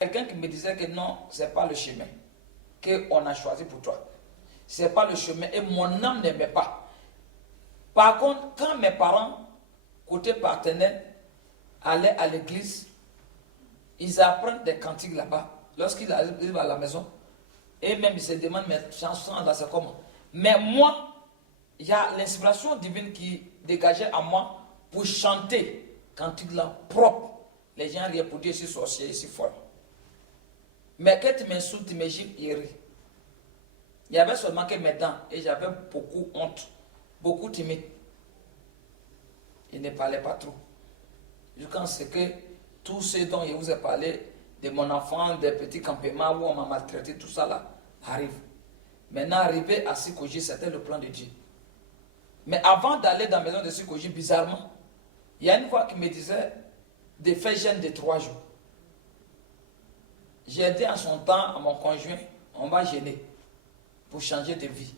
Quelqu'un qui me disait que non, ce n'est pas le chemin qu'on a choisi pour toi. Ce n'est pas le chemin et mon âme n'aimait pas. Par contre, quand mes parents, côté partenaire, allaient à l'église, ils apprennent des cantiques là-bas. Lorsqu'ils arrivent à la maison, et même ils se demandent, mais chansons là, c'est comment? Mais moi, il y a l'inspiration divine qui dégageait à moi pour chanter cantiques là propre. Les gens riaient pour dire, je suis sorcier, je suis folle. Mais quand tu m'insultes, tu me gifles, il rit. Il y avait seulement que mes dents et j'avais beaucoup honte, beaucoup timide. Il ne parlait pas trop. Jusqu'à ce que tout ce dont je vous ai parlé, de mon enfant, des petits campements où on m'a maltraité, tout ça là, arrive. Maintenant, arriver à Sikoji, c'était le plan de Dieu. Mais avant d'aller dans la maison de Sikoji, bizarrement, il y a une fois qui me disait de faire jeûne de 3 jours. J'ai dit en son temps à mon conjoint, on va jeûner pour changer de vie.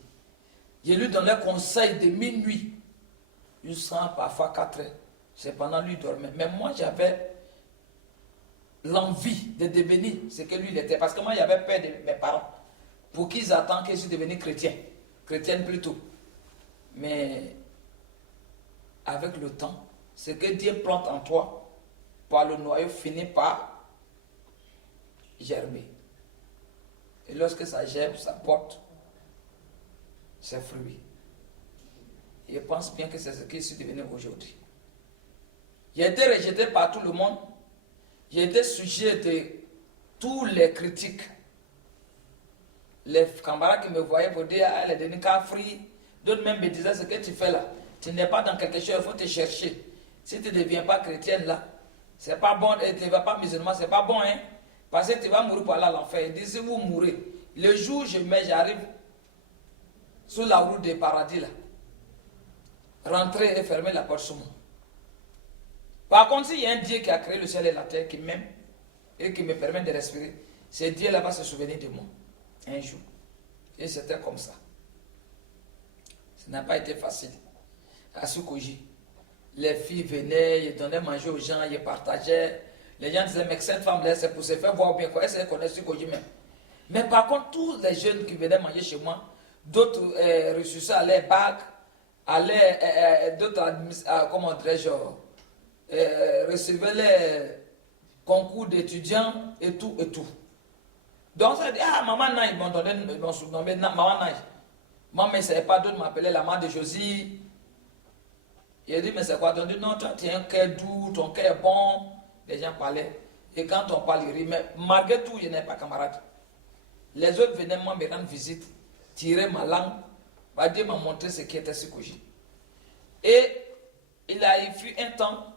Je lui donnais conseil de minuit jusqu'à parfois 4 heures. C'est pendant lui dormait. Mais moi, j'avais l'envie de devenir ce que lui il était. Parce que moi, j'avais peur de mes parents. Pour qu'ils attendent que je sois devenu chrétien. Chrétienne plutôt. Mais avec le temps, ce que Dieu plante en toi, par le noyau, finit par germer. Et lorsque ça germe, ça porte ses fruits. Et je pense bien que c'est ce que je suis devenu aujourd'hui. J'ai été rejeté par tout le monde. J'ai été sujet de tous les critiques. Les camarades qui me voyaient pour dire, elle est devenue cafri. D'autres même me disaient, ce que tu fais là, tu n'es pas dans quelque chose, il faut te chercher. Si tu ne deviens pas chrétienne là, c'est pas bon, et tu ne vas pas musulman, c'est pas bon, hein. Parce que tu vas mourir pour aller à l'enfer. Ils disent, vous mourrez. Le jour où j'arrive sur la route des paradis là, rentrer et fermer la porte sur moi. Par contre, s'il y a un Dieu qui a créé le ciel et la terre, qui m'aime et qui me permet de respirer, ce Dieu-là va se souvenir de moi un jour. Et c'était comme ça. Ça n'a pas été facile. À Sikoji, les filles venaient, ils donnaient manger aux gens, ils partageaient. Les gens disaient, mais cette femme-là, c'est pour se faire voir bien quoi. Est-ce qu'elle connaît Sikoji même? Mais par contre, tous les jeunes qui venaient manger chez moi, d'autres ressuscitaient à leur bac, d'autres, comment dirais-je, recevaient les concours d'étudiants et tout et tout. Donc ça dit, ah, maman Naï, ils m'ont donné, ils m'ont surnommé maman Naï. Moi, mais ce n'est pas d'autre m'appeler la maman de Josie. Il a dit, mais c'est quoi? On dit, non, toi, tu as un cœur doux, ton cœur est bon. Les gens parlaient. Et quand on parle, ils rient. Mais malgré tout, je n'ai pas camarade. Les autres venaient moi me rendre visite, tirer ma langue. Dieu m'a montré ce qui était Sikoji. Et il a eu un temps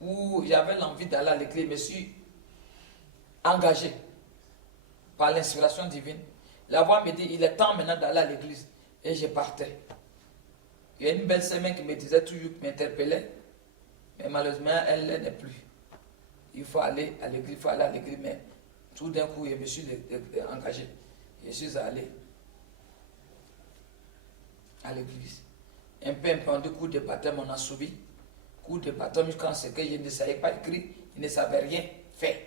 où j'avais l'envie d'aller à l'église. Je me suis engagé par l'inspiration divine. La voix me dit, il est temps maintenant d'aller à l'église. Et je partais. Il y a une belle semaine qui me disait toujours, qui m'interpellait. Mais malheureusement, elle n'est plus. Il faut aller à l'église, il faut aller à l'église. Mais tout d'un coup, je me suis engagé. Je suis allé à l'église. Un peu, de coup de baptême, on a subi. Coup de baptême, quand c'est que je ne savais pas écrire, je ne savais rien faire.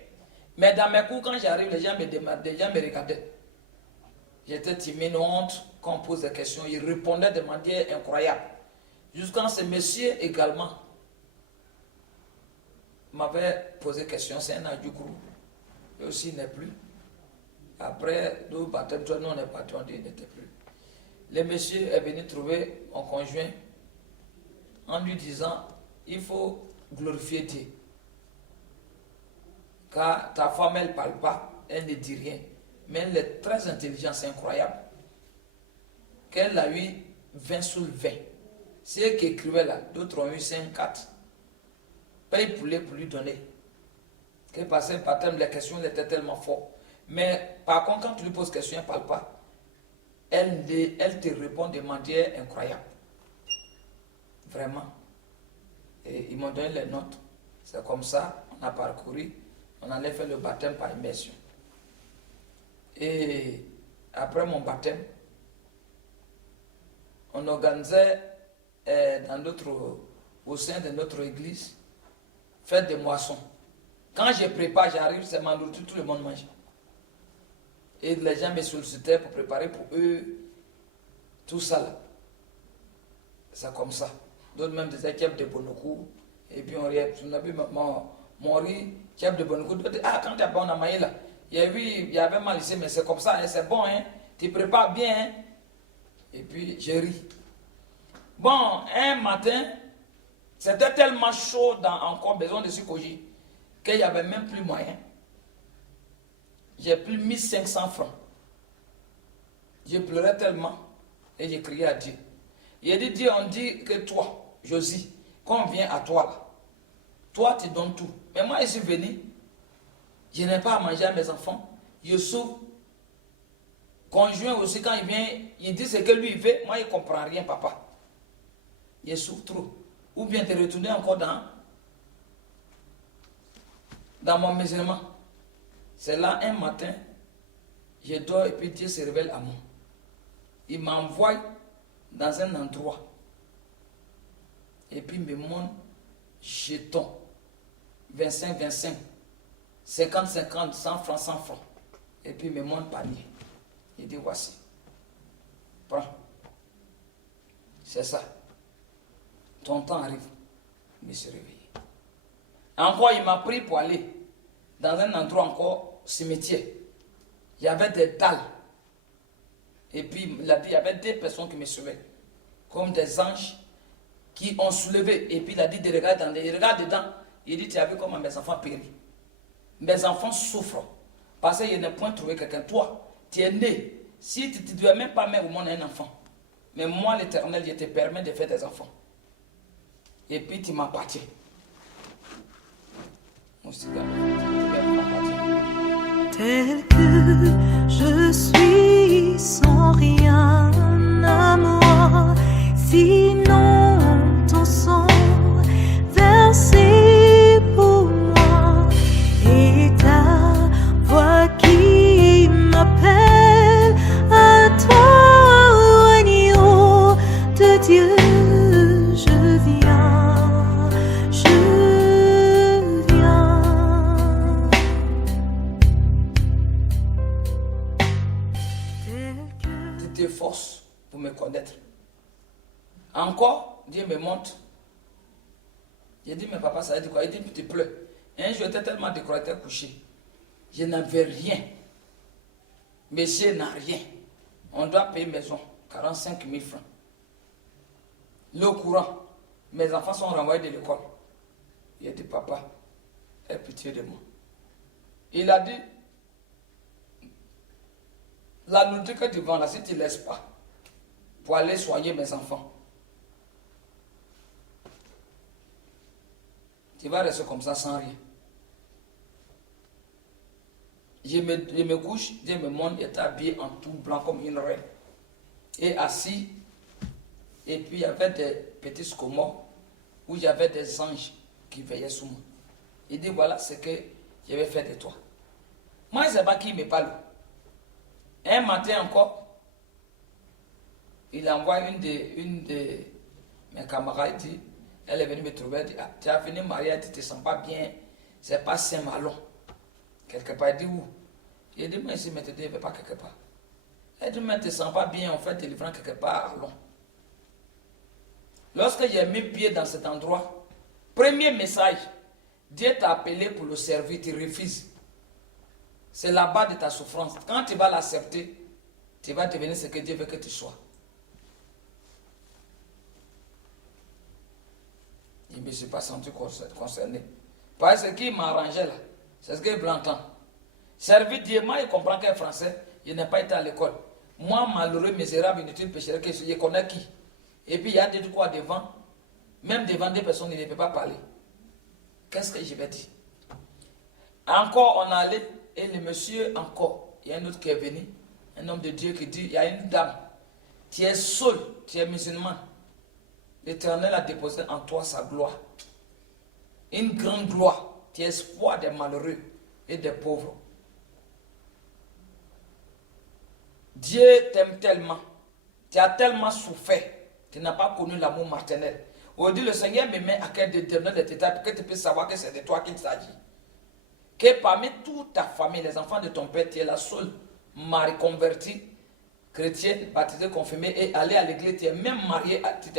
Mais dans mes cours, quand j'arrive, les gens me demandaient, les gens me regardaient. J'étais timide, honte, quand on pose des questions. Ils répondaient de manière incroyable. Jusqu'à ce monsieur également m'avait posé question, c'est un adjougrou. Lui aussi n'est plus. Après, nous baptêmes, nous on est partis, on dit il n'était plus. Le monsieur est venu trouver mon conjoint en lui disant, il faut glorifier Dieu. Car ta femme, elle ne parle pas, elle ne dit rien. Mais elle est très intelligente, c'est incroyable. Qu'elle a eu 20 sur 20. C'est elle qui écrivait là, d'autres ont eu 5-4. Paye pour lui donner. Qu'elle passait un baptême, les questions étaient tellement fortes. Mais par contre, quand tu lui poses question, elle ne parle pas. Elle te répond de manière incroyable. Vraiment. Et ils m'ont donné les notes. C'est comme ça, on a parcouru. On allait faire le baptême par immersion. Et après mon baptême, on organisait au sein de notre église, fête de moissons. Quand je prépare, j'arrive, c'est ma nourriture, tout le monde mange. Et les gens me sollicitaient pour préparer pour eux tout ça là. C'est comme ça. D'autres même disaient qu'il y a de bonocou. Et puis on riait. On a vu mon riz, qu'il y a de bonocou. D'autres disaient, ah, quand tu as bon à maïs là, il y avait mal ici, mais c'est comme ça, hein, c'est bon, hein, tu prépares bien. Hein. Et puis je ris. Bon, un matin, c'était tellement chaud, encore besoin de succoji, qu'il n'y avait même plus moyen. J'ai pris 1500 francs. Je pleurais tellement et j'ai crié à Dieu. Il a dit, Dieu, on dit que toi, Josie, quand on vient à toi là, toi tu donnes tout. Mais moi je suis venu, je n'ai pas à manger à mes enfants. Je souffre. Conjoint aussi, quand il vient, il dit ce que lui il fait, moi il ne comprend rien, papa. Je souffre trop. Ou bien te retourner encore dans mon musulman. C'est là un matin, je dors et puis Dieu se révèle à moi. Il m'envoie dans un endroit. Et puis il me montre jetons. 25, 25. 50, 50, 100 francs, 100 francs. Et puis il me montre panier. Il dit voici. Prends. C'est ça. Ton temps arrive. Je me suis réveillé. Encore, il m'a pris pour aller dans un endroit encore cimetière. Il y avait des dalles. Et puis, il a dit, il y avait des personnes qui me suivaient. Comme des anges qui ont soulevé. Et puis, il a dit, de regarder dedans. Il regarde dedans. Il dit, tu as vu comment mes enfants périssent. Mes enfants souffrent. Parce qu'il n'a point trouvé quelqu'un. Toi, tu es né. Si tu ne dois même pas mettre au monde un enfant. Mais moi, l'Éternel, je te permets de faire des enfants. Et puis, tu m'appartiens. Tel que je suis sans rien à moi, sinon ton sang versé pour moi et ta voix qui m'appelle à toi, agneau de Dieu. Force pour me connaître. Encore, Dieu me montre. J'ai dit, mais papa, ça veut dire quoi? Il dit, tu pleures. Un jour, j'étais tellement découragé, couché. Je n'avais rien. Monsieur n'a rien. On doit payer maison, 45 000 francs. L'eau courant. Mes enfants sont renvoyés de l'école. Il a dit, papa, aie pitié de moi. Il a dit, la nourriture que tu vends là, si tu ne laisses pas, pour aller soigner mes enfants, tu vas rester comme ça sans rien. Je me couche, Dieu me montre, il était habillé en tout blanc comme une reine. Et assis, et puis il y avait des petits scomots où il y avait des anges qui veillaient sur moi. Il dit, voilà ce que je vais faire de toi. Moi, je ne sais pas qui me parle. Un matin encore, il envoie une de mes camarades, dit, elle est venue me trouver, elle dit, ah, tu as fini marier, tu ne te sens pas bien, c'est pas Saint-Malo. Quelque part, elle dit où? Il dit, mais ici, mais tu ne vais pas quelque part. Elle dit, mais tu ne te sens pas bien, en fait, tu es livrant quelque part, allons. Lorsque j'ai mis pied dans cet endroit, premier message, Dieu t'a appelé pour le servir, tu refuses. C'est la base de ta souffrance. Quand tu vas l'accepter, tu vas devenir ce que Dieu veut que tu sois. Je ne me suis pas senti concerné. Parce que ce qui m'arrangeait là, c'est ce que je l'entends. Servir Dieu, moi je comprends qu'il est français, je n'ai pas été à l'école. Moi, malheureux, misérable, inutile, pécheur, je connais qui. Et puis il y a des quoi devant, même devant des personnes, il ne peut pas parler. Qu'est-ce que je vais dire? Encore, on allait. Et le monsieur encore, il y a un autre qui est venu, un homme de Dieu qui dit, il y a une dame, tu es seul, tu es musulman. L'Éternel a déposé en toi sa gloire. Une grande gloire, tu es espoir des malheureux et des pauvres. Dieu t'aime tellement, tu as tellement souffert, tu n'as pas connu l'amour maternel. Aujourd'hui, le Seigneur me met à cœur d'éternel de t'état pour que tu puisses savoir que c'est de toi qu'il s'agit. que parmi toute ta famille, les enfants de ton père, tu es la seule Marie convertie, chrétienne, baptisée, confirmée et allée à l'église, tu es même mariée, tu t'es